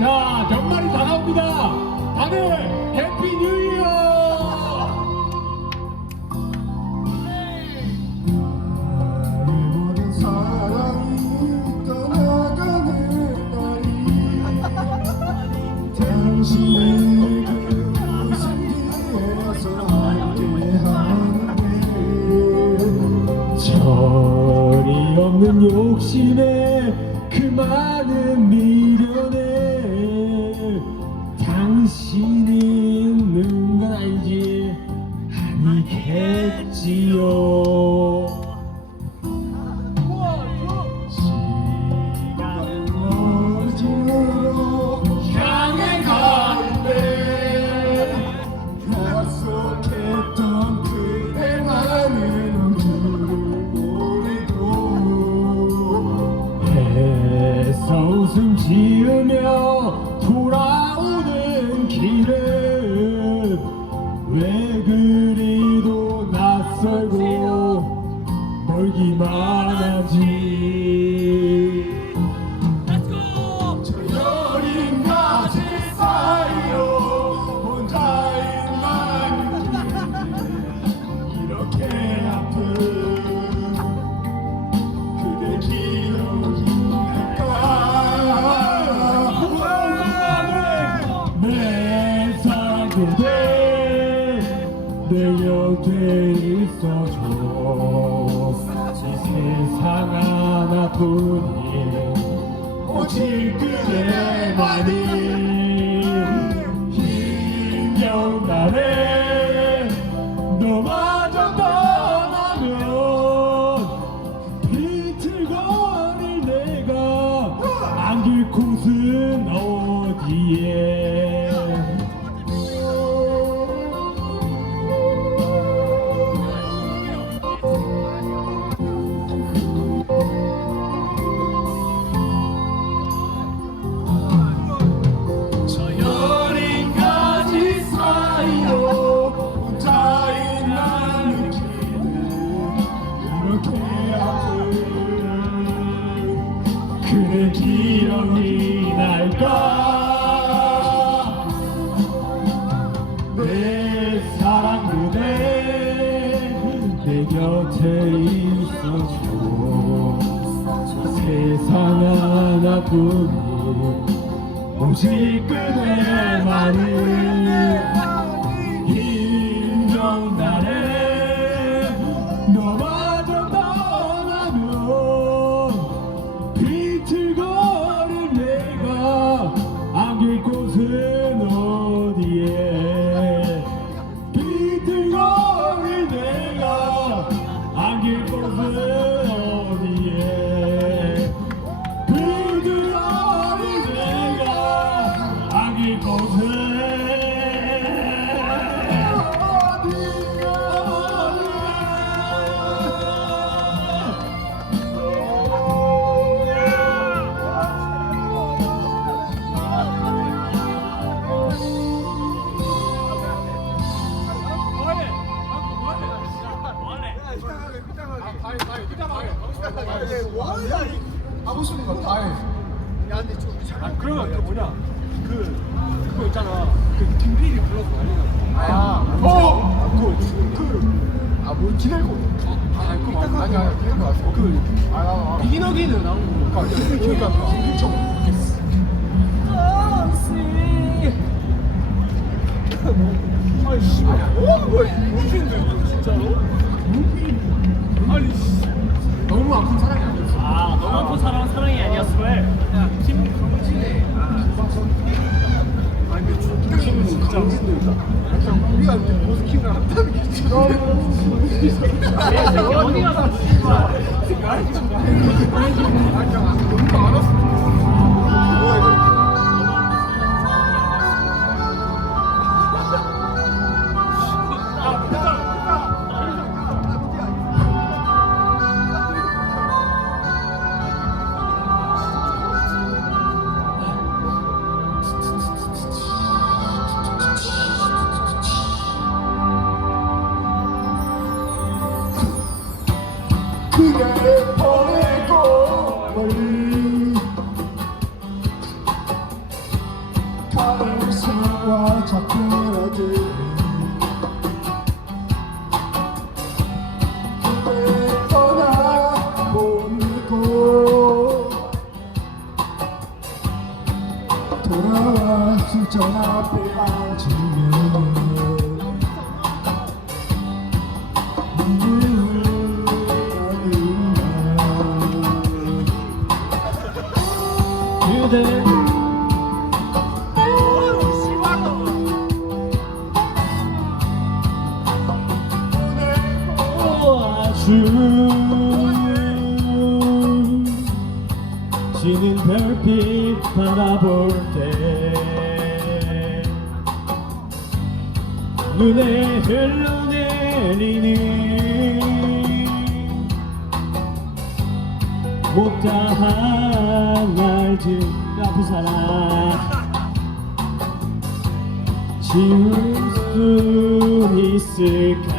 자 연말이 다가옵니다. 다들 해피 뉴 철이 없는 욕심에 그 많은 미련에 당신이 있는 건 아니지. 아니겠지요 하나뿐인 오직 그대만이 그대 기억이 날까? 내 사랑 그대 내 곁에 있어줘. 세상 하나뿐인 오직 그대만이 하고 싶은 거 다 해. 아 그러면 그 뭐냐 그 그거 있잖아 그 김필이 불러서 난리나 아, 어! 그, 아, 뭐, 기다리고. 아 그거 아니, 막 아니, 아니, 기다리고 왔어. 그 아, 나, 나. 비기너기는 나온 거 아, 기억이 안 나. 김청. 아니 씨발 어? 뭐야 루피인데 이거 진짜로? 아니 씨 너무 아픈 사랑이 아니었어. 아, 너무 아픈 사랑 사랑이 아니었어. 왜? 김경진의 아 아니 근데 진짜 강진도 있다. 약간 우리가 이렇게 키우는 한다는 게 진짜. 어디 가서 진짜. 아, 그냥 안, 너무 알았어. 너에게 보내고 멀리. 새와 작별하듯 그대 떠나 보내고 돌아와 술잔 앞에 별빛 바라볼 때 눈에 흘러내리는 못다한 날들 아픈 사랑 지울 수 있을까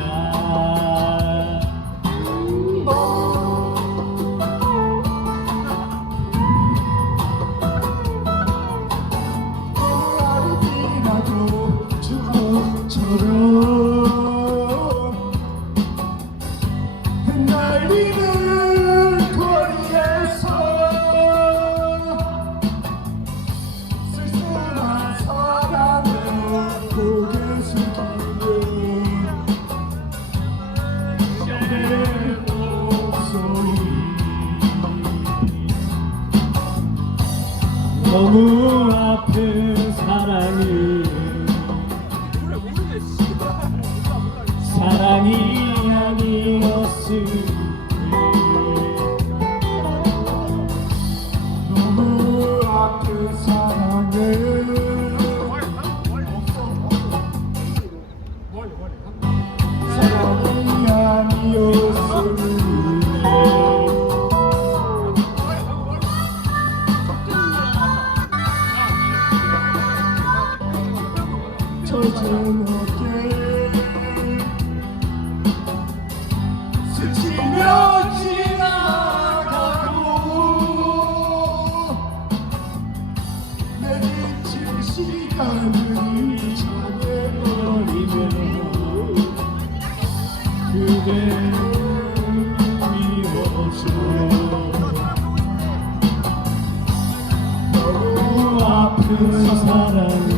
아 아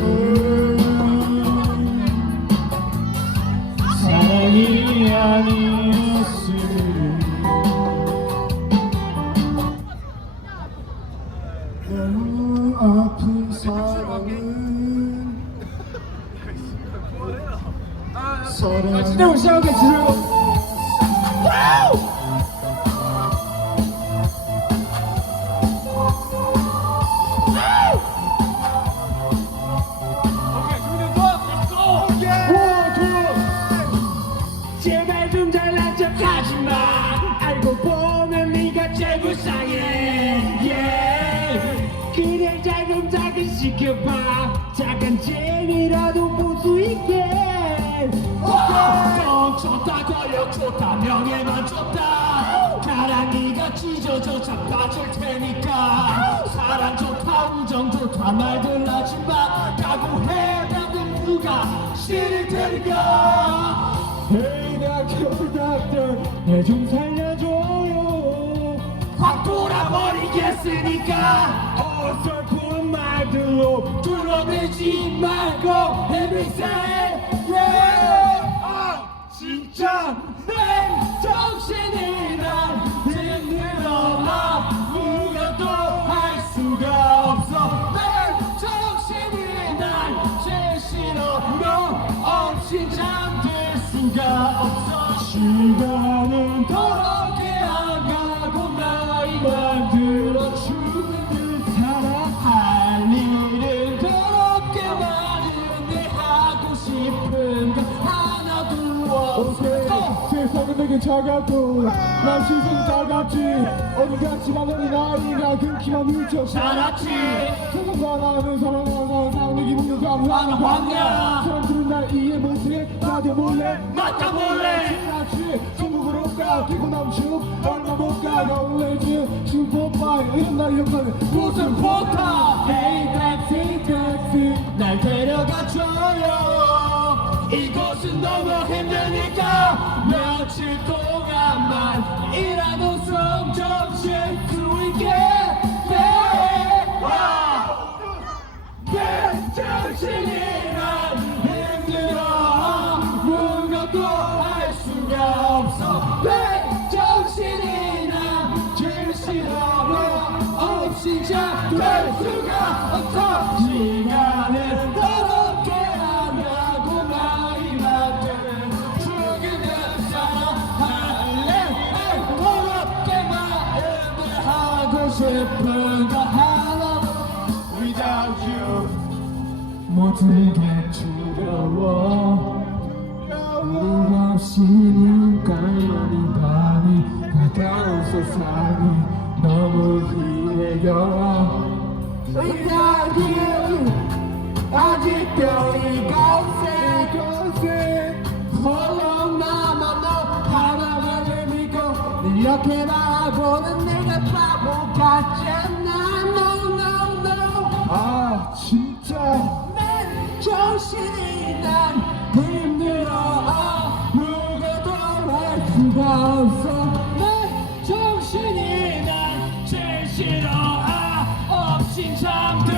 시켜봐. 작은 재미라도 볼 수 있게. 돈 좋다 권력 좋다. 명예만 좋다. 나랑 네가 찢어져 자빠질 테니까. 사랑 좋다 우정 좋다. 말들 하지마. 각오해 나도 누가 싫을 테니까. Hey doctor doctor 내좀 살려줘요. 확 돌아버리겠으니까. 어설픈 말들로 뚫어내지 말고 Every yeah 아 진짜 내 정신이 난 흔들어라. 무엇도 할 수가 없어. 내 정신이 난 제일 싫어 너 없이 잠들 수가 없어. 시간은 더럽 내겐 차갑고 난 시선 차갑지. 어디 갔지만 너는 나이가 끊기만 훌쩍 살았지. 세상과 나는 사랑하는 사랑 내 기분도 감사하는 광야. 사람들은 날 이해 못해. 나도 몰래. 맞다 몰래. 지나치. 중국으로 가. 끼고 남축 얼마 못가. 놀래지 슈퍼파이. 이런 날 욕하는 무슨 포타 Hey taxi taxi 날 데려가줘요 이곳은 너무 힘드니까 며칠 동안만이라도 숨좀 쉴 수 있게 싶은 거 하나 Without you. 모든 게 두려워. 우리 없이는 까마니 밤이 가까운 세상이 너무 힘겨워 Without you 아직도 이곳에 이곳에 홀로 남아 너 하나만을 믿고 이렇게 바라보는 같잖 아 No no no. 아 진짜. 내 정신이 난 힘들어. 아무것도 할 수가 없어. 내 정신이 난 제일 싫어. 아 없인 잠들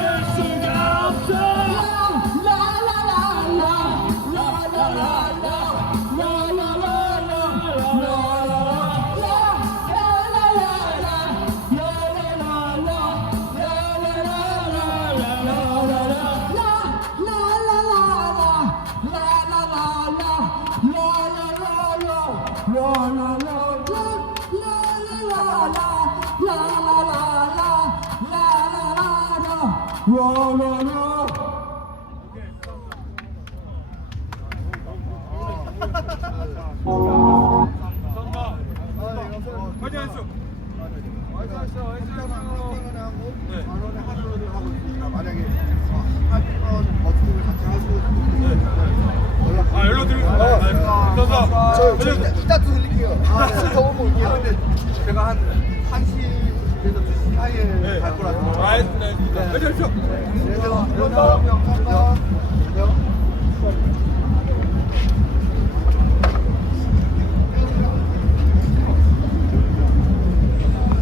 만약에 한번 어떻게 같이 하시고 연락 아 연락 드리고. 아, 저, 이따, 이따 또 들릴게요. 아, 더 오고 올게요. 근데 제가 한 1시에서 2시 사이에 갈 거라서. 아, 알겠습니다. 알겠습니다. 화이팅 하십시오. 그래서 감사합니다. 감사합니다